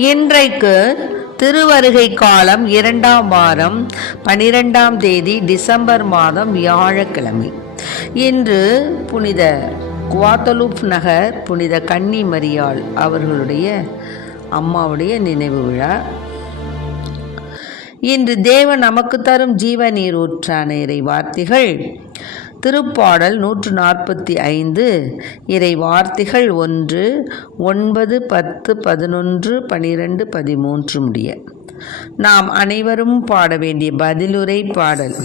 இன்றைக்கு திருவருகை காலம் 2ஆம் வாரம் 12ஆம் தேதி டிசம்பர் மாதம் வியாழக்கிழமை. இன்று புனித குவாதலூப் நகர் புனித கன்னி மரியாள் அவர்களுடைய அம்மாவுடைய நினைவு விழா. இன்று தேவன் நமக்கு தரும் ஜீவ நீர் ஊற்றான இறை வார்த்தைகள் திருப்பாடல் 145 இறை வார்த்தைகள் 1, 9, 10, 11, 12, 13 முடிய. நாம் அனைவரும் பாட வேண்டிய பதிலுரை பாடல்.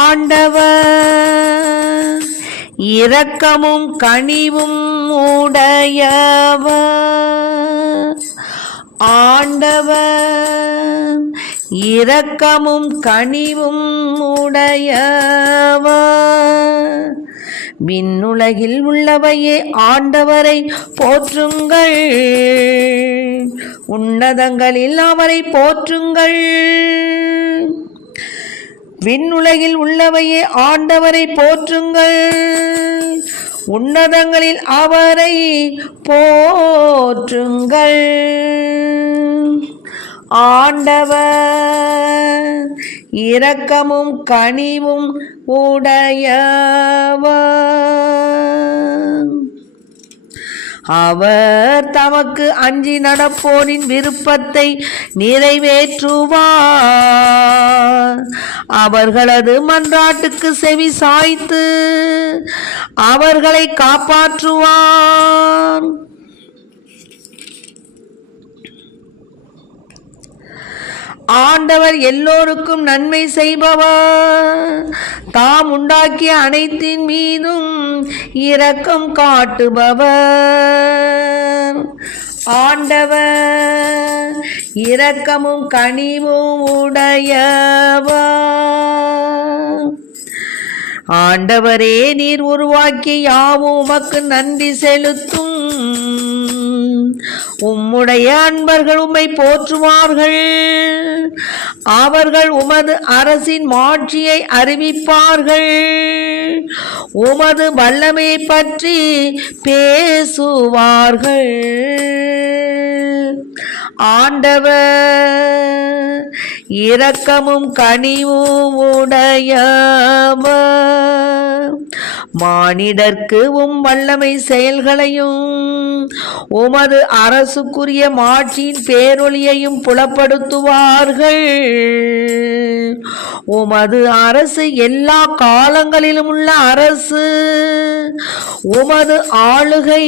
ஆண்டவர் இரக்கமும் கனிவும் உடையவர், ஆண்டவர் இரக்கமும் கனிவும் உடையவர். விண்ணுலகில் உள்ளவையே ஆண்டவரை போற்றுங்கள், உன்னதங்களில் அவரை போற்றுங்கள். விண்ணுலகில் உள்ளவையே ஆண்டவரை போற்றுங்கள், உன்னதங்களில் அவரை போற்றுங்கள். ஆண்டவர் இரக்கமும் கனிவும் உடையவர், அவர் தமக்கு அஞ்சி நடப்போரின் விருப்பத்தை நிறைவேற்றுவார். அவர்களது மன்றாட்டுக்கு செவி சாய்த்து அவர்களை காப்பாற்றுவார். ஆண்டவர் எல்லோருக்கும் நன்மை செய்பவர், தாம் உண்டாக்கிய அனைத்தின் மீதும் இரக்கம் காட்டுபவர். ஆண்டவர் இரக்கமும் கனிவும் உடையவர். ஆண்டவரே, நீர் உருவாக்கி யாவும் உமக்கு நன்றி செலுத்தும். உம்முடைய அன்பர்கள் உம்மை போற்றுவார்கள், அவர்கள் உமது அரசின் மாட்சியை அறிவிப்பார்கள், உமது வல்லமையை பற்றி பேசுவார்கள். ஆண்டவர் இரக்கமும் கனிவும் உடையவர். மானிடர்க்கு உம் வல்லமை செயல்களையும் உமது அரசுக்குரிய மாட்சியின் பேரொளியையும் புலப்படுத்துவார்கள். உமது அரசு எல்லா காலங்களிலும் உள்ள அரசு, உமது ஆளுகை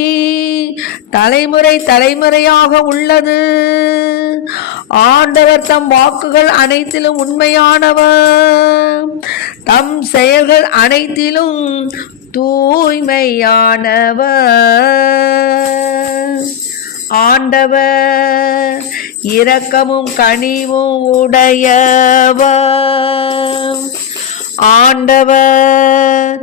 தலைமுறை தலைமுறையாக உள்ளது. ஆண்டவர் தம் வாக்குகள் அனைத்திலும் உண்மையானவர், தம் செயல்கள் அனைத்திலும் தூய்மையானவர். ஆண்டவர் இரக்கமும் கனிவும் உடையவர். ஆண்டவர்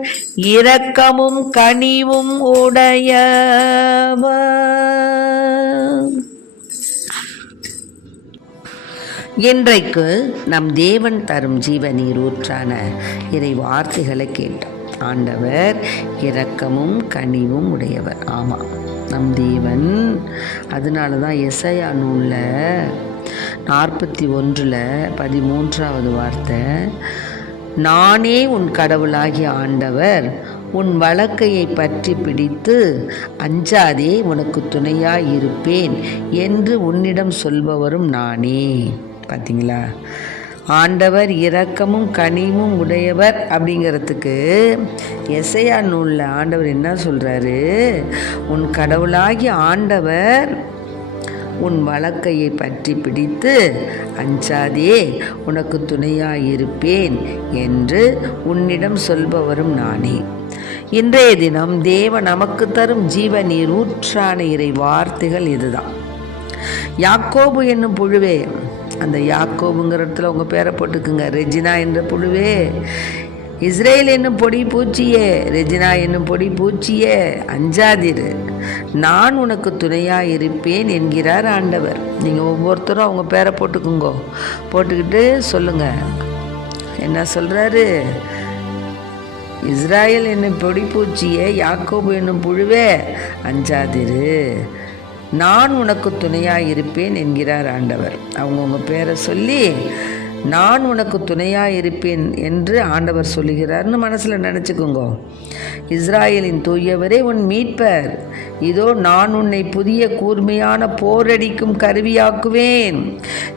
இரக்கமும் கனிவும் உடையவர். இன்றைக்கு நம் தேவன் தரும் ஜீவ நீர் ஊற்றான இறை வார்த்தைகளை கேட்டோம். ஆண்டவர் இரக்கமும் கனிவும் உடையவர். ஆமாம், நம் தேவன். அதனால தான் எசாயா நூலில் 41:13 வார்த்தை, நானே உன் கடவுளாகிய ஆண்டவர், உன் வலக்கையை பற்றி பிடித்து அஞ்சாதே, உனக்கு துணையாய் இருப்பேன் என்று உன்னிடம் சொல்பவரும் நானே. பார்த்தீங்களா? ஆண்டவர் இரக்கமும் கனிவும் உடையவர் அப்படிங்கிறதுக்கு எசாயா நூலில் ஆண்டவர் என்ன சொல்கிறாரு? உன் கடவுளாகிய ஆண்டவர் உன் வலக்கையை பற்றி பிடித்து அஞ்சாதே, உனக்கு துணையாயிருப்பேன் என்று உன்னிடம் சொல்பவரும் நானே. இன்றைய தினம் தேவன் நமக்கு தரும் ஜீவ நீர் ஊற்றான இறை வார்த்தைகள் இதுதான். யாக்கோபு என்னும் புழுவே, அந்த யாக்கோபுங்கிற இடத்துல உங்கள் பேரை போட்டுக்குங்க. ரெஜினா என்ற புழுவே, இஸ்ரேல் என்னும் பொடி பூச்சியே, ரெஜினா என்னும் பொடி பூச்சியே, அஞ்சாதிரு, நான் உனக்கு துணையாக இருப்பேன் என்கிறார் ஆண்டவர். நீங்கள் ஒவ்வொருத்தரும் அவங்க பேரை போட்டுக்குங்கோ, போட்டுக்கிட்டு சொல்லுங்கள். என்ன சொல்கிறாரு? இஸ்ராயல் என்னும் பொடி பூச்சியே, யாக்கோபு என்னும் புழுவே, அஞ்சாதிரு, நான் உனக்கு துணையாக இருப்பேன் என்கிறார் ஆண்டவர். அவங்கவுங்க பேரை சொல்லி நான் உனக்கு துணையாக இருப்பேன் என்று ஆண்டவர் சொல்லுகிறார்னு மனசில் நினச்சிக்கோங்க. இஸ்ராயலின் தூயவரே உன் மீட்பர், இதோ நான் உன்னை புதிய கூர்மையான போரடிக்கும் கருவியாக்குவேன்.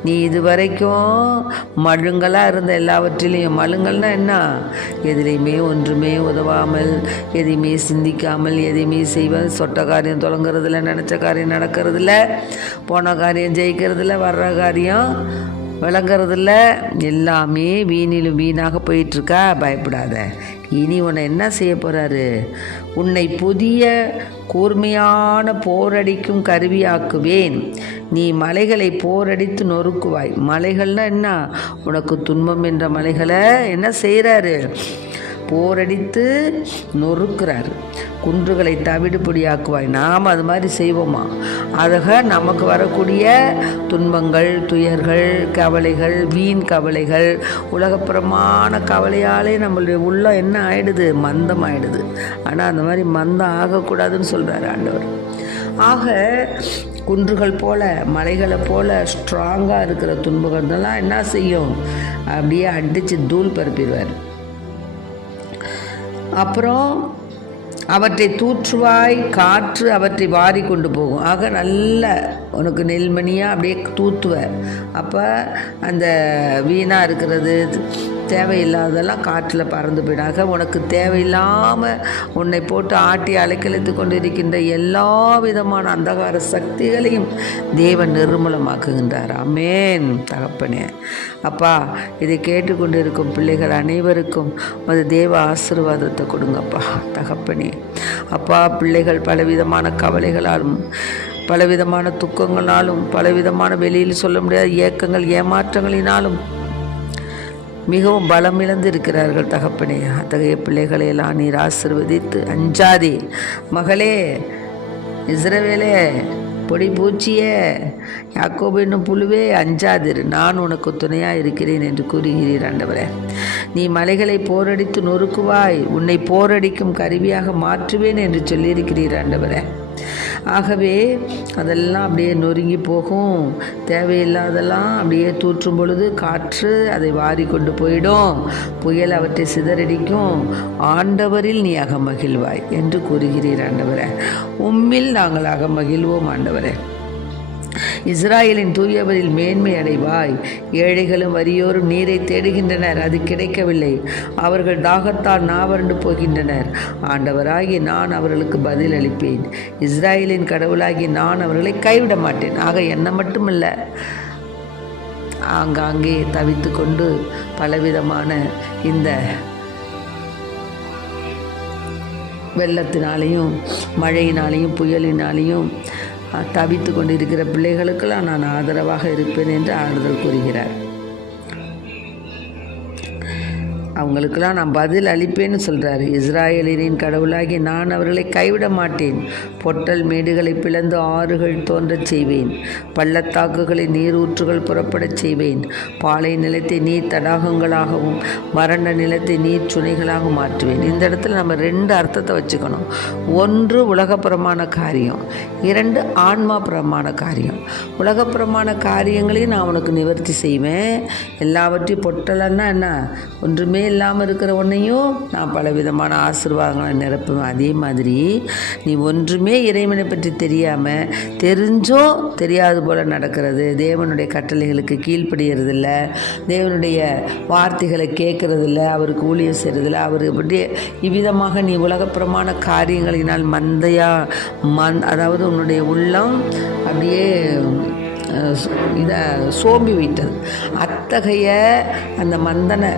நீ இதுவரைக்கும் மழுங்கலாக இருந்த எல்லாவற்றிலையும், மழுங்கல்னா என்ன, எதிலையுமே ஒன்றுமே உதவாமல், எதையுமே சிந்திக்காமல், எதையுமே செய்வது, சொட்ட காரியம் தொடங்குறதில்ல, நினச்ச காரியம் நடக்கிறதில்ல, போன காரியம் ஜெயிக்கிறதில்ல, வர்ற காரியம் விளங்குறதில்ல, எல்லாமே வீணிலும் வீணாக போயிட்டுருக்கா. பயப்படாத, இனி உன்னை என்ன செய்ய போகிறாரு, உன்னை புதிய கூர்மையான போரடிக்கும் கருவியாக்குவேன். நீ மலைகளை போரடித்து நொறுக்குவாய். மலைகள்னால் என்ன, உனக்கு துன்பம் என்ற மலைகளை என்ன செய்கிறாரு, போரடித்து நொறுக்கிறாரு. குன்றுகளை தவிடுபொடியாக்குவாய். நாம் அது மாதிரி செய்வோமா? ஆக நமக்கு வரக்கூடிய துன்பங்கள், துயர்கள், கவலைகள், வீண் கவலைகள், உலகப்புறமான கவலையாலே நம்மளுடைய உள்ளம் என்ன ஆயிடுது, மந்தம் ஆயிடுது. ஆனால் அந்த மாதிரி மந்தம் ஆகக்கூடாதுன்னு சொல்கிறார் ஆண்டவர். ஆக குன்றுகள் போல, மலைகளை போல ஸ்ட்ராங்காக இருக்கிற துன்பங்கள்லாம் என்ன செய்யும், அப்படியே அடித்து தூள் பரப்பிடுவார். அப்புறம் அவற்றை தூற்றுவாய், காற்று அவற்றை வாரி கொண்டு போகும். ஆக நல்ல உனக்கு நெல்மணியாக அப்படியே தூத்துவ. அப்போ அந்த வீணாக இருக்கிறது, தேவையில்லாததெல்லாம் காற்றில் பறந்து போயிடாக. உனக்கு தேவையில்லாமல் உன்னை போட்டு ஆட்டி அலைக்கழித்து கொண்டு இருக்கின்ற எல்லா விதமான அந்தகார சக்திகளையும் தேவன் நிர்மூலமாக்குகின்றார். ஆமென் தகப்பனே. அப்பா, இதை கேட்டுக்கொண்டு இருக்கும் பிள்ளைகள் அனைவருக்கும் அது தேவ ஆசீர்வாதத்தை கொடுங்கப்பா தகப்பனே. அப்பா, பிள்ளைகள் பலவிதமான கவலைகளாலும், பலவிதமான துக்கங்களாலும், பலவிதமான வெளியில் சொல்ல முடியாத ஏக்கங்கள், ஏமாற்றங்களினாலும் மிகவும் பலம் இழந்து இருக்கிறார்கள் தகப்பனே. அத்தகைய பிள்ளைகளையெல்லாம் நீர் ஆசீர்வதித்து, அஞ்சாதே மகளே, இஸ்ரவேலே, பொடி பூச்சியே, யாக்கோபு என்னும் புழுவே, அஞ்சாதிரு, நான் உனக்கு துணையாக இருக்கிறேன் என்று கூறுகிறீர் ஆண்டவரே. நீ மலைகளை போரடித்து நொறுக்குவாய், உன்னை போரடிக்கும் கருவியாக மாற்றுவேன் என்று சொல்லியிருக்கிறீர் ஆண்டவரே. ஆகவே அதெல்லாம் அப்படியே நொறுங்கி போகும். தேவையில்லாதெல்லாம் அப்படியே தூற்றும் பொழுது காற்று அதை வாரி கொண்டு போயிடும், புயல் அவற்றை சிதறடிக்கும். ஆண்டவரில் நீ அகமகிழ்வாய் என்று கூறுகிறீர் ஆண்டவரே. உம்மில் நாங்கள் அகமகிழ்வோம் ஆண்டவரே. இஸ்ராயலின் தூயவரில் மேன்மை அடைவாய். ஏழைகளும் வறியோரும் நீரை தேடுகின்றனர், அது கிடைக்கவில்லை. அவர்கள் தாகத்தால் நாவறண்டு போகின்றனர். ஆண்டவராகி நான் அவர்களுக்கு பதில் அளிப்பேன். இஸ்ராயலின் கடவுளாகி நான் அவர்களை கைவிட மாட்டேன். ஆக என்ன மட்டுமல்ல, ஆங்காங்கே தவித்து கொண்டு பலவிதமான இந்த வெள்ளத்தினாலேயும் மழையினாலேயும் புயலினாலேயும் தவித்து கொண்டிருக்கிற பிள்ளைகளுக்கெல்லாம் நான் ஆதரவாக இருப்பேன் என்று ஆறுதல் கூறுகிறார். அவங்களுக்கெல்லாம் நான் பதில் அளிப்பேன்னு சொல்கிறாரு. இஸ்ராயலின் கடவுளாகி நான் அவர்களை கைவிட மாட்டேன். பொட்டல் மேடுகளை பிளந்து ஆறுகள் தோன்றச் செய்வேன். பள்ளத்தாக்குகளை நீரூற்றுகள் புறப்படச் செய்வேன். பாலை நிலத்தை நீர் தடாகங்களாகவும் வறண்ட நிலத்தை நீர் சுனைகளாக மாற்றுவேன். இந்த இடத்துல நம்ம ரெண்டு அர்த்தத்தை வச்சுக்கணும். ஒன்று உலகப்புறமான காரியம், இரண்டு ஆன்மாபுரமான காரியம். உலகப்புறமான காரியங்களையும் நான் உனக்கு நிவர்த்தி செய்வேன். எல்லாவற்றையும் பொட்டலன்னா என்ன, ஒன்றுமே இல்லாமல் இருக்கிற ஒன்றையும் நான் பலவிதமான ஆசீர்வாதங்களை நிரப்புவேன். அதே மாதிரி நீ ஒன்றுமே இறைவனை பற்றி தெரியாமல், தெரிஞ்சோ தெரியாது போல் நடக்கிறது, தேவனுடைய கட்டளைகளுக்கு கீழ்ப்படுகிறதில்ல, தேவனுடைய வார்த்தைகளை கேட்கறதில்ல, அவருக்கு ஊழியம் செய்கிறதில்ல, அவர் அப்படியே இவ்விதமாக நீ உலகப்புறமான காரியங்களினால் அதாவது உன்னுடைய உள்ளம் அப்படியே இதை சோம்பி விட்டது. அத்தகைய அந்த மந்தன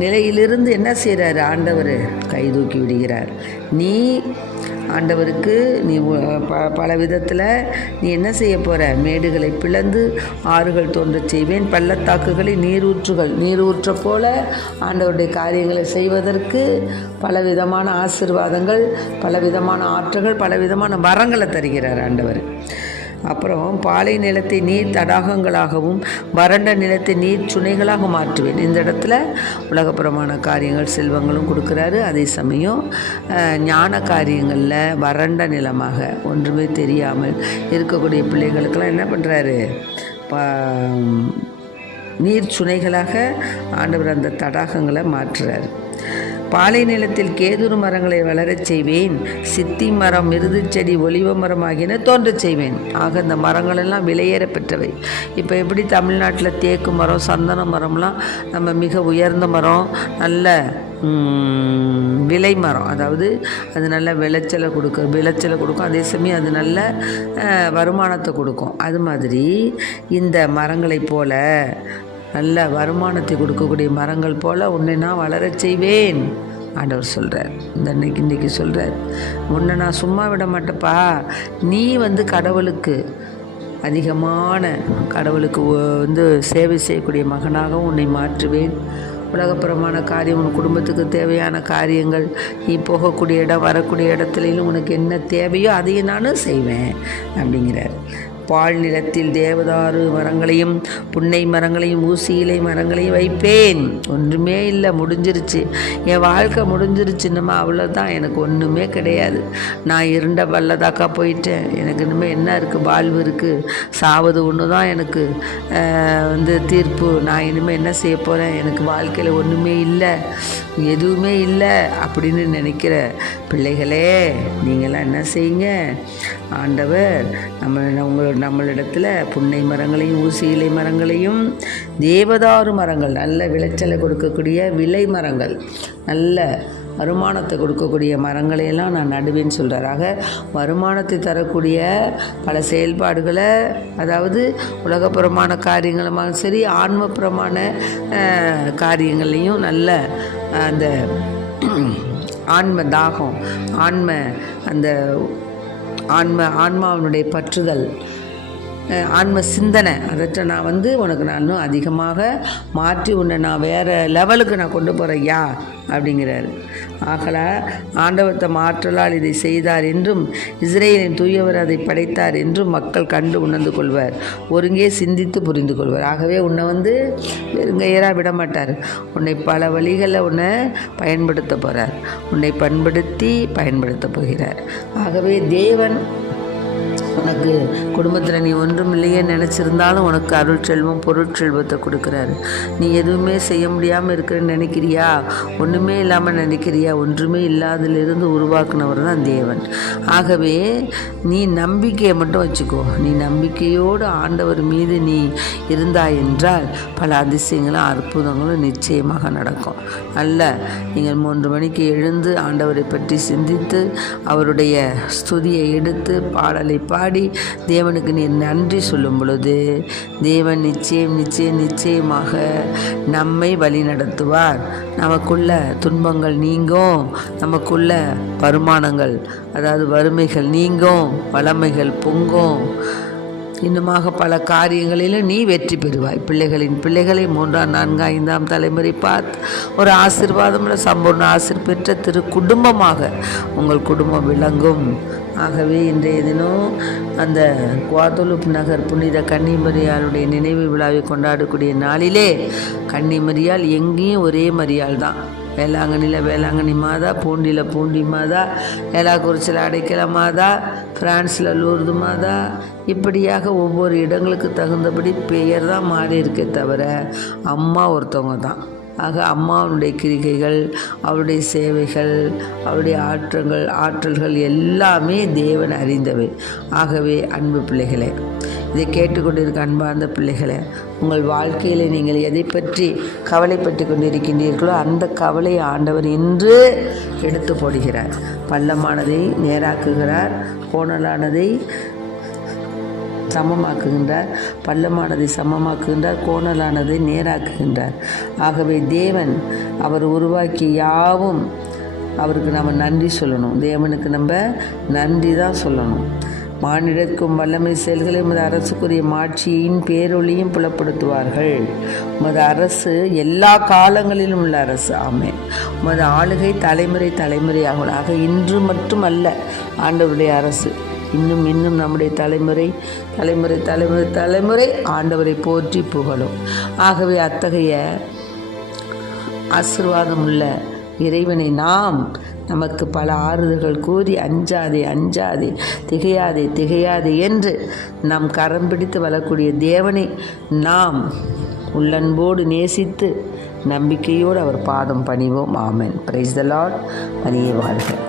நிலையிலிருந்து என்ன செய்கிறார் ஆண்டவர், கை தூக்கி விடுகிறார். நீ ஆண்டவருக்கு நீ பல விதத்தில் நீ என்ன செய்ய போகிற, மேடுகளை பிளந்து ஆறுகள் தோன்றச் செய்வேன். பள்ளத்தாக்குகளை நீரூற்ற போல ஆண்டவருடைய காரியங்களை செய்வதற்கு பலவிதமான ஆசீர்வாதங்கள், பலவிதமான ஆற்றல்கள், பலவிதமான வரங்களை தருகிறார் ஆண்டவர். அப்புறம் பாலை நிலத்தை நீர் தடாகங்களாகவும் வறண்ட நிலத்தை நீர் சுனைகளாக மாற்றுவேன். இந்த இடத்துல உலகப்புறமான காரியங்கள் செல்வங்களும் கொடுக்குறாரு. அதே சமயம் ஞான காரியங்களில் வறண்ட நிலமாக ஒன்றுமே தெரியாமல் இருக்கக்கூடிய பிள்ளைகளுக்கெல்லாம் என்ன பண்ணுறாரு, நீர் சுனைகளாக ஆண்டவர் அந்த தடாகங்களை மாற்றுறார். பாலை நிலத்தில் கேதுரு மரங்களை வளரச் செய்வேன், சித்தி மரம், மிருது செடி, ஒலிவ மரம் ஆகியன தோன்றச் செய்வேன். ஆக இந்த மரங்களெல்லாம் விலையேற பெற்றவை. இப்போ எப்படி தமிழ்நாட்டில் தேக்கு மரம், சந்தன மரம்லாம் நம்ம மிக உயர்ந்த மரம், நல்ல விலை மரம், அதாவது அது நல்ல விளைச்சலை கொடுக்கும், அதே சமயம் அது நல்ல வருமானத்தை கொடுக்கும். அது மாதிரி இந்த மரங்களைப் போல நல்ல வருமானத்தை கொடுக்கக்கூடிய மரங்கள் போல் உன்னை நான் வளரச் செய்வேன் ஆண்டவர் சொல்கிறார். இன்றைக்கி சொல்கிறார், உன்னை நான் சும்மா விட மாட்டேப்பா, நீ கடவுளுக்கு அதிகமான கடவுளுக்கு சேவை செய்யக்கூடிய மகனாகவும் உன்னை மாற்றுவேன். உலகப்புறமான காரியம், உன் குடும்பத்துக்கு தேவையான காரியங்கள், நீ போகக்கூடிய இடம், வரக்கூடிய இடத்துலையும் உனக்கு என்ன தேவையோ அதையும் நானும் செய்வேன் அப்படிங்கிறார். பால் நிலத்தில் தேவதாரு மரங்களையும் புன்னை மரங்களையும் ஊசி இலை மரங்களையும் வைப்பேன். ஒன்றுமே இல்லை, முடிஞ்சிருச்சு, என் வாழ்க்கை முடிஞ்சிருச்சுன்னுமா, அவ்வளோதான், எனக்கு ஒன்றுமே கிடையாது, நான் இருண்ட வல்லதாக்கா போயிட்டேன், எனக்கு இனிமேல் என்ன இருக்குது, வாழ்வு இருக்குது, சாவது ஒன்று தான் எனக்கு தீர்ப்பு, நான் இனிமேல் என்ன செய்ய போகிறேன், எனக்கு வாழ்க்கையில் ஒன்றுமே இல்லை, எதுவுமே இல்லை அப்படின்னு நினைக்கிற பிள்ளைகளே, நீங்களாம் என்ன செய்யுங்க, ஆண்டவர் நம்மளிடத்தில் புன்னை மரங்களையும் ஊசி இலை மரங்களையும் தேவதாரு மரங்கள், நல்ல விளைச்சலை கொடுக்கக்கூடிய விலை மரங்கள், நல்ல வருமானத்தை கொடுக்கக்கூடிய மரங்களையெல்லாம் நான் நடுவேன்னு சொல்கிறார். ஆக வருமானத்தை தரக்கூடிய பல செயல்பாடுகளை, அதாவது உலகப்புறமான காரியங்களும் சரி, ஆன்மப்புறமான காரியங்கள்லையும் நல்ல அந்த ஆன்ம தாகம், ஆன்மாவினுடைய பற்றுதல், ஆன்ம சிந்தனை, அதற்றை நான் உனக்கு நான் இன்னும் அதிகமாக மாற்றி உன்னை நான் வேறு லெவலுக்கு நான் கொண்டு போகிறேன் அப்படிங்கிறார். ஆகலா ஆண்டவர்த்த மாற்றலால் இதை செய்தார் என்றும் இஸ்ரேலின் தூயவர் அதை படைத்தார் என்றும் மக்கள் கண்டு உணர்ந்து கொள்வார், ஒருங்கே சிந்தித்து புரிந்து கொள்வார். ஆகவே உன்னை வெறுங்கையராக விட மாட்டார், உன்னை பல வழிகளில் உன்னை பயன்படுத்த போகிறார், உன்னை பண்படுத்தி பயன்படுத்த போகிறார். ஆகவே தேவன் உனக்கு குடும்பத்தில் நீ ஒன்றும் இல்லையே நினச்சிருந்தாலும் உனக்கு அருள் செல்வம் பொருட்செல்வத்தை கொடுக்குறாரு. நீ எதுவுமே செய்ய முடியாமல் இருக்கிறன்னு நினைக்கிறியா, ஒன்றுமே இல்லாமல் நினைக்கிறியா, ஒன்றுமே இல்லாதிலிருந்து உருவாக்குனவர் தான் தேவன். ஆகவே நீ நம்பிக்கையை மட்டும் வச்சுக்கோ, நீ நம்பிக்கையோடு ஆண்டவர் மீது நீ இருந்தாய் என்றால் பல அதிசயங்களும் அற்புதங்களும் நிச்சயமாக நடக்கும். நல்ல நீங்கள் 3 மணிக்கு எழுந்து ஆண்டவரை பற்றி சிந்தித்து அவருடைய ஸ்துதியை எடுத்து பாடலை பாடி தேவனுக்கு நீ நன்றி சொல்லும் பொழுது தேவன் நிச்சயமாக நம்மை வழி நடத்துவார். நமக்குள்ள துன்பங்கள் நீங்கும், நமக்குள்ள வருமானங்கள், அதாவது வறுமைகள் நீங்கும், வளமைகள் பொங்கும், இன்னுமாக பல காரியங்களிலும் நீ வெற்றி பெறுவாய். பிள்ளைகளை 3ஆம் 4ஆம் 5ஆம் தலைமுறை பார்த்து ஒரு ஆசீர்வாதமுள்ள சம்பூர்ண ஆசீர் பெற்ற திரு குடும்பமாக உங்கள் குடும்பம் விளங்கும். ஆகவே இன்றைய தினம் அந்த குவாதலூப் நகர் புனித கன்னிமரியாளுடைய நினைவு விழாவை கொண்டாடக்கூடிய நாளிலே கன்னிமரியாள் எங்கேயும் ஒரே மரியாள் தான். வேளாங்கண்ணியில் வேளாங்கண்ணி மாதா, பூண்டியில் பூண்டி மாதா, ஏலாக்குறிச்சியில் அடைக்கல மாதா, பிரான்ஸில் லூர்து மாதா, இப்படியாக ஒவ்வொரு இடங்களுக்கு தகுந்தபடி பெயர் தான் மாறி இருக்கே தவிர அம்மா ஒருத்தவங்க தான். ஆக அம்மாவுடைய கிரிகைகள், அவருடைய சேவைகள், அவருடைய ஆற்றல்கள் எல்லாமே தேவன் அறிந்தவை. ஆகவே அன்பு பிள்ளைகளே, இதை கேட்டுக்கொண்டிருக்க அன்பார்ந்த பிள்ளைகளே, உங்கள் வாழ்க்கையில் நீங்கள் எதை பற்றி கவலைப்பட்டு கொண்டிருக்கின்றீர்களோ அந்த கவலையை ஆண்டவர் இன்று எடுத்து போடுகிறார். பள்ளமானதை நேராக்குகிறார், கோணலானதை சமமாக்குகின்றார், பள்ளமானதை சமமாக்குகின்றார், கோணலானதை நேராக்குகின்றார். ஆகவே தேவன் அவர் உருவாக்கிய யாவும் அவருக்கு நம்ம நன்றி சொல்லணும். தேவனுக்கு நம்ம நன்றி தான் சொல்லணும். மானிடர்க்கும் வல்லமை செயல்களை உமது அரசுக்குரிய மாட்சியின் பேரொளியும் புலப்படுத்துவார்கள். உமது அரசு எல்லா காலங்களிலும் உள்ள அரசு. ஆமென். உமது ஆளுகை தலைமுறையாகும். ஆக இன்று மட்டும் அல்ல ஆண்டவருடைய அரசு, இன்னும் இன்னும் நம்முடைய தலைமுறை தலைமுறை தலைமுறை தலைமுறை ஆண்டவரை போற்றி புகழும். ஆகவே அத்தகைய ஆசீர்வாதம் உள்ள இறைவனை நாம் நமக்கு பல ஆறுதல்கள் கூறி அஞ்சாதே அஞ்சாதே திகையாதே திகையாதே என்று நாம் கரம் பிடித்து வரக்கூடிய தேவனை நாம் உள்ளன்போடு நேசித்து நம்பிக்கையோடு அவர் பாதம் பணிவோம். ஆமென். Praise the Lord. மரியே வாழ்க.